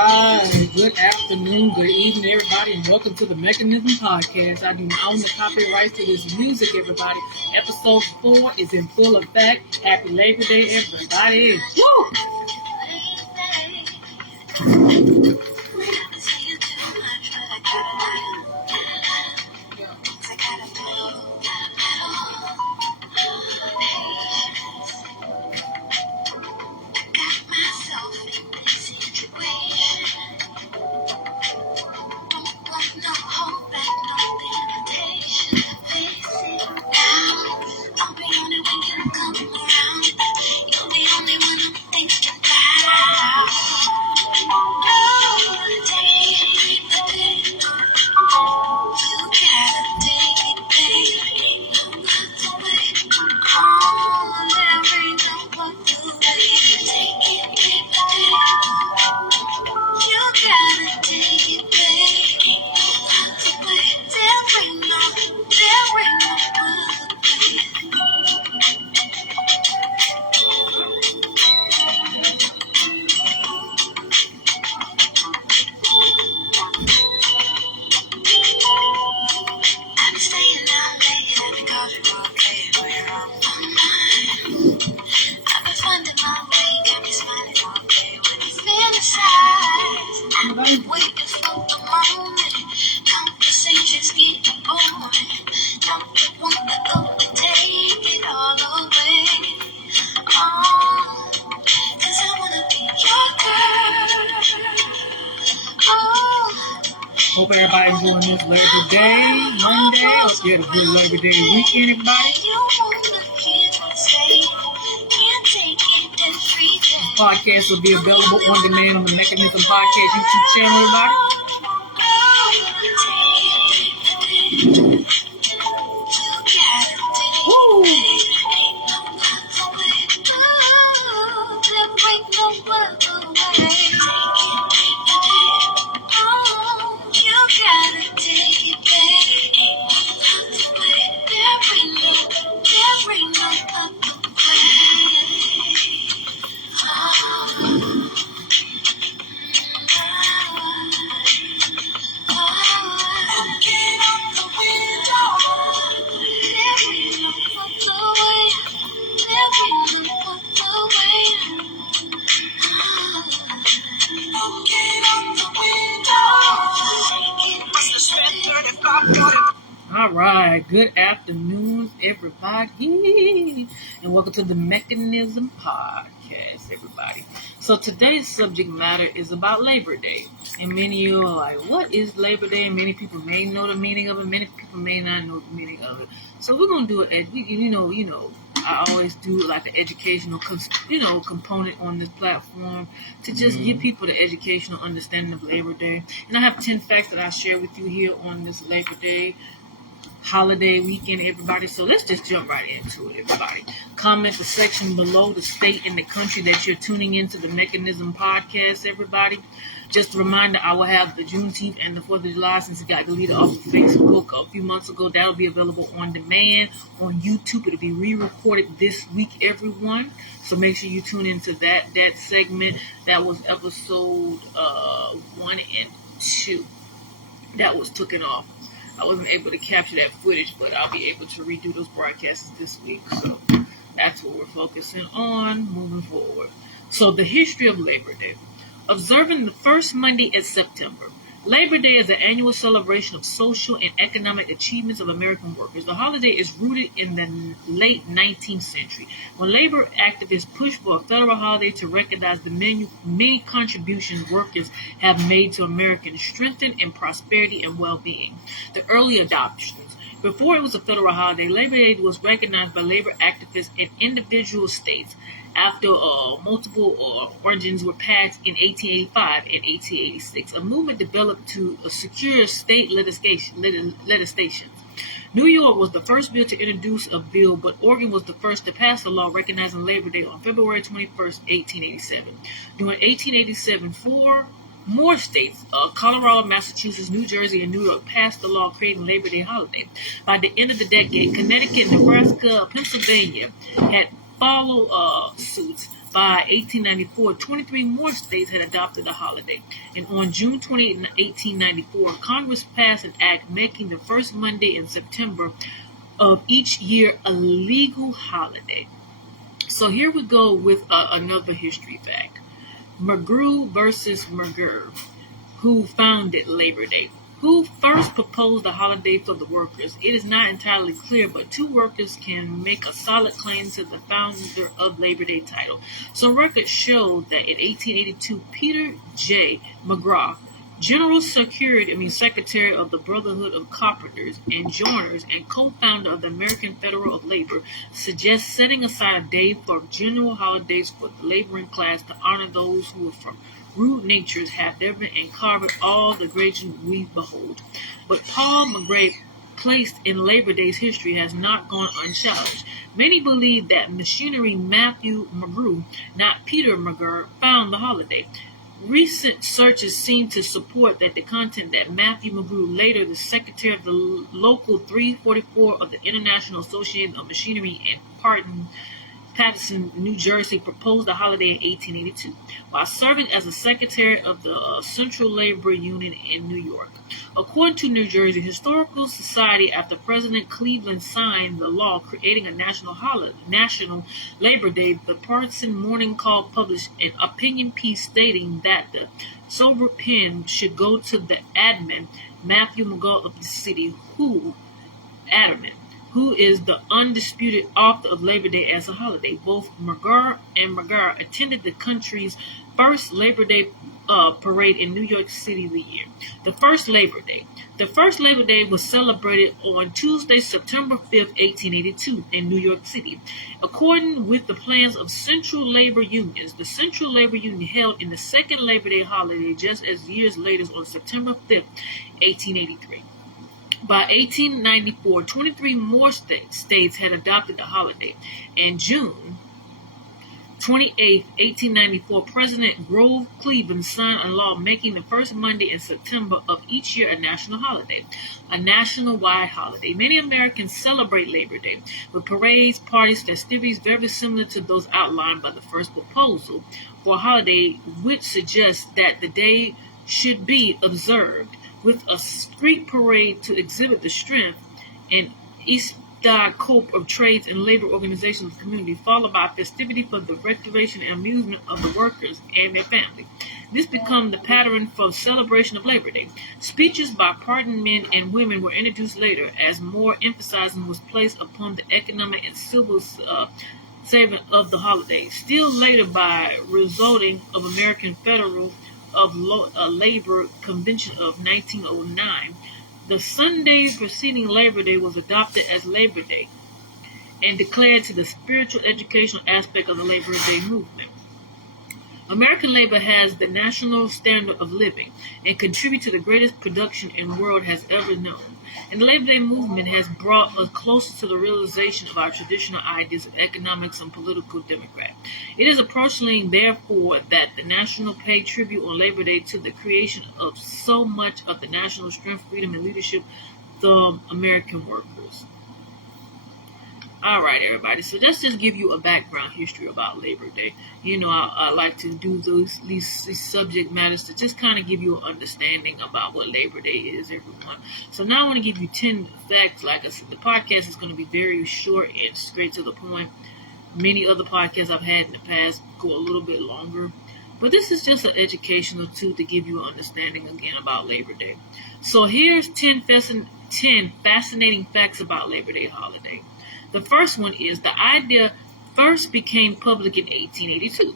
Hi, good afternoon, good evening, everybody, and welcome to the Mechanism Podcast. I do not own the copyright to this music, everybody. Episode 4 is in full effect. Happy Labor Day, everybody. Woo! Hope everybody enjoying this Labor Day, Monday. Hope you had a good Labor Day weekend, everybody. This podcast will be available on demand on the Mechanism Podcast YouTube channel, everybody. All right, good afternoon, everybody, and welcome to the Mechanism Podcast, everybody. So today's subject matter is about Labor Day, and many of you are like, what is Labor Day? And many people may know the meaning of it, many people may not know the meaning of it. So we're going to do it, I always do like an educational, component on this platform to just give people the educational understanding of Labor Day. And I have 10 facts that I share with you here on this Labor Day holiday weekend, everybody. So let's just jump right into it, everybody. Comment the section below the state and the country that you're tuning into the Mechanism Podcast, everybody. Just a reminder, I will have the Juneteenth and the 4th of July, since it got deleted off of Facebook a few months ago. That'll be available on demand on YouTube. It'll be re-recorded this week, everyone. So make sure you tune into that segment. That was episode 1 and 2. That was taken off. I wasn't able to capture that footage, but I'll be able to redo those broadcasts this week. So that's what we're focusing on moving forward. So the history of Labor Day. Observing the first Monday in September. Labor Day is an annual celebration of social and economic achievements of American workers. The holiday is rooted in the late 19th century, when labor activists pushed for a federal holiday to recognize the many contributions workers have made to American strength and prosperity and well-being. The early adoptions. Before it was a federal holiday, Labor Day was recognized by labor activists in individual states after multiple origins were passed in 1885 and 1886. A movement developed to secure state legislation. New York was the first bill to introduce a bill, but Oregon was the first to pass a law recognizing Labor Day on February 21st, 1887. During 1887, 4 more states, Colorado, Massachusetts, New Jersey, and New York, passed the law creating Labor Day holiday. By the end of the decade, Connecticut, Nebraska, Pennsylvania had followed suits. by 1894, 23 more states had adopted the holiday. And on June 28, 1894, Congress passed an act making the first Monday in September of each year a legal holiday. So here we go with another history fact. McGrew versus McGirr, who founded Labor Day. Who first proposed the holiday for the workers? It is not entirely clear, but two workers can make a solid claim to the founder of Labor Day title. So records show that in 1882, Peter J. McGraw, Secretary of the Brotherhood of Carpenters and Joiners and co-founder of the American Federal of Labor, suggests setting aside a day for general holidays for the laboring class to honor those who, from rude natures, have driven and carved all the creation we behold. But Paul McGraw placed in Labor Day's history has not gone unchallenged. Many believe that missionary Matthew McGrew, not Peter McGirr, found the holiday. Recent searches seem to support that the content that Matthew McGrew, later the secretary of the Local 344 of the International Association of Machinery in Paterson, New Jersey, proposed the holiday in 1882, while serving as a secretary of the Central Labor Union in New York. According to New Jersey Historical Society, after President Cleveland signed the law creating a national Labor Day, the Partisan Morning Call published an opinion piece stating that the sober pen should go to the admin, Matthew McGraw of the city, who is the undisputed author of Labor Day as a holiday. Both McGraw and McGirr attended the country's first Labor Day parade in New York City the year. The first Labor Day was celebrated on Tuesday, September 5th, 1882 in New York City. According with the plans of Central Labor Unions, the Central Labor Union held in the second Labor Day holiday just as years later on September 5th, 1883. By 1894, 23 more states had adopted the holiday, and June 28, 1894, President Grover Cleveland signed a law making the first Monday in September of each year a national holiday, a national-wide holiday. Many Americans celebrate Labor Day with parades, parties, festivities very similar to those outlined by the first proposal for a holiday, which suggests that the day should be observed with a street parade to exhibit the strength and cope of trades and labor organizations of the community, followed by festivity for the recreation and amusement of the workers and their families. This became the pattern for celebration of Labor Day. Speeches by parting men and women were introduced later as more emphasis was placed upon the economic and civil saving of the holiday. Still later, by resulting of American Federal of Labor Convention of 1909, the Sunday preceding Labor Day was adopted as Labor Day and declared to the spiritual educational aspect of the Labor Day movement. American labor has the national standard of living and contribute to the greatest production in the world has ever known. And the Labor Day movement has brought us closer to the realization of our traditional ideas of economics and political democrat. It is approaching, therefore, that the national pay tribute on Labor Day to the creation of so much of the national strength, freedom, and leadership of the American workers. All right, everybody. So let's just give you a background history about Labor Day. I like to do these subject matters to just kind of give you an understanding about what Labor Day is, everyone. So now I want to give you 10 facts. Like I said, the podcast is going to be very short and straight to the point. Many other podcasts I've had in the past go a little bit longer. But this is just an educational tool to give you an understanding again about Labor Day. So here's 10 fascinating facts about Labor Day holiday. The first one is the idea first became public in 1882.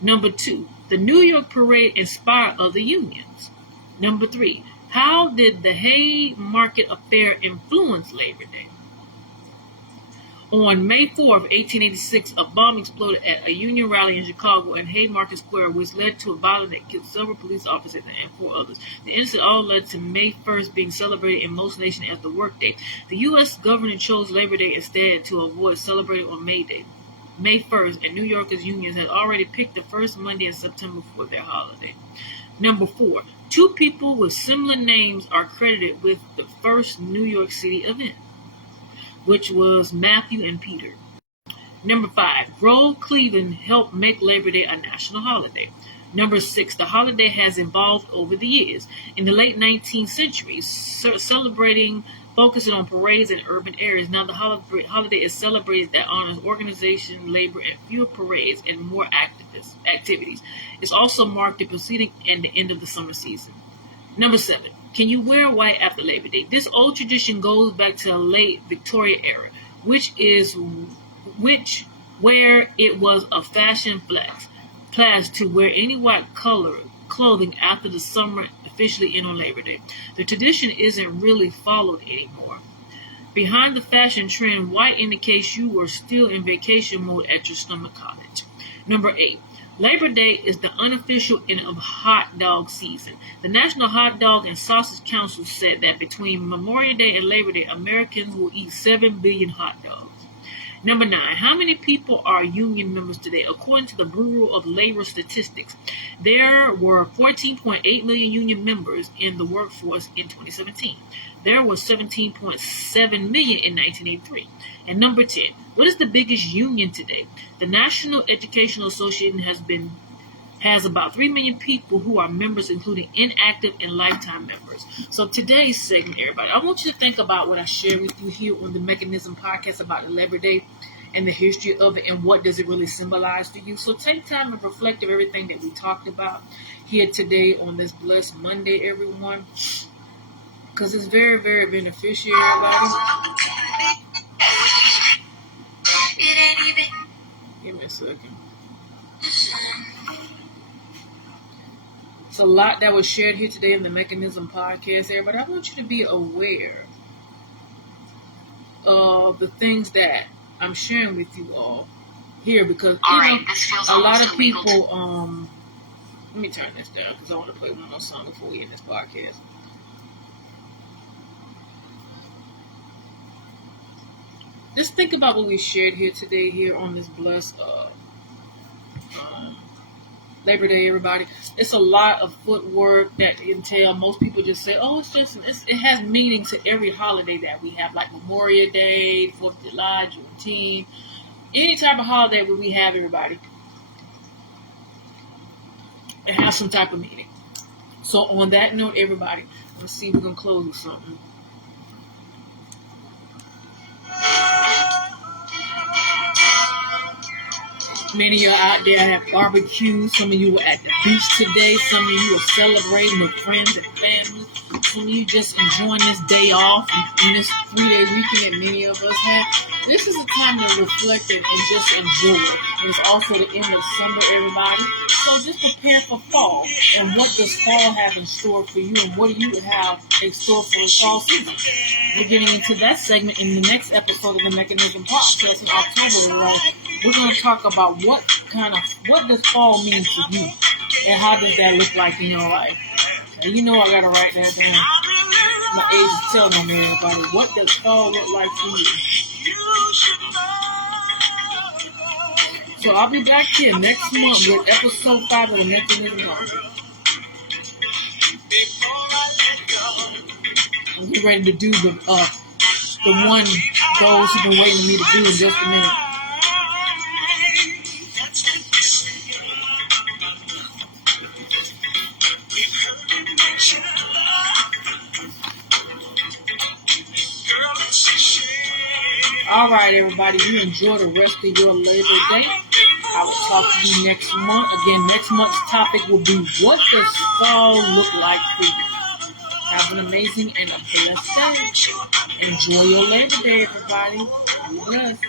Number 2, the New York Parade inspired other unions. Number 3, how did the Haymarket Affair influence Labor Day? On May 4th, 1886, a bomb exploded at a Union rally in Chicago and Haymarket Square, which led to a violence that killed several police officers and 4 others. The incident all led to May 1st being celebrated in most nations as the workday. The U.S. government chose Labor Day instead to avoid celebrating on May 1st, and New Yorkers' unions had already picked the first Monday in September for their holiday. Number 4, 2 people with similar names are credited with the first New York City event, which was Matthew and Peter. Number 5, Grover Cleveland helped make Labor Day a national holiday. Number 6, the holiday has evolved over the years. In the late 19th century, celebrating focusing on parades in urban areas. Now the holiday is celebrated that honors organization, labor, and fewer parades and more activities. It's also marked the proceeding and the end of the summer season. Number 7, can you wear white after Labor Day? This old tradition goes back to the late Victoria era, which where it was a fashion class to wear any white color clothing after the summer officially end on Labor Day. The tradition isn't really followed anymore. Behind the fashion trend, white indicates you were still in vacation mode at your summer college. Number 8, Labor Day is the unofficial end of hot dog season. The National Hot Dog and Sausage Council said that between Memorial Day and Labor Day, Americans will eat 7 billion hot dogs. Number 9, how many people are union members today? According to the Bureau of Labor Statistics, there were 14.8 million union members in the workforce in 2017. There were 17.7 million in 1983. And number 10, what is the biggest union today? The National Educational Association has about 3 million people who are members, including inactive and lifetime members. So today's segment, everybody, I want you to think about what I shared with you here on the Mechanism Podcast about the Labor Day and the history of it and what does it really symbolize to you. So take time and reflect on everything that we talked about here today on this blessed Monday, everyone, because it's very, very beneficial, everybody. Give me a second. It's a lot that was shared here today in the Mechanism Podcast, everybody. I want you to be aware of the things that I'm sharing with you all here because a lot of people, let me turn this down because I want to play one more song before we end this podcast. Just think about what we shared here today here on this blessed Labor Day, everybody. It's a lot of footwork that entail. Most people just say, oh, it has meaning to every holiday that we have, like Memorial Day, 4th of July, Juneteenth, any type of holiday that we have, everybody. It has some type of meaning. So on that note, everybody, let's see if we're going to close with something. Many of you out there have barbecues. Some of you were at the beach today. Some of you are celebrating with friends and family. Some of you just enjoying this day off and this 3-day weekend that many of us have. This is a time to reflect and just enjoy it. And it's also the end of summer, everybody. So just prepare for fall. And what does fall have in store for you? And what do you have in store for the fall season? We're getting into that segment in the next episode of the Mechanism Podcast in October. We're going to talk about what does fall mean to you? And how does that look like in your life? And you know I got to write that down. My age is telling me, everybody. What does fall look like for you? So I'll be back here next month with episode 5 of the Mechanism Podcast. I'm getting ready to do the one those who've been waiting for me to do in just a minute. All right, everybody. You enjoy the rest of your Labor Day. I will talk to you next month. Again, next month's topic will be, what does fall look like for you? Have an amazing and a blessed day. Enjoy your Labor Day, everybody. Be blessed.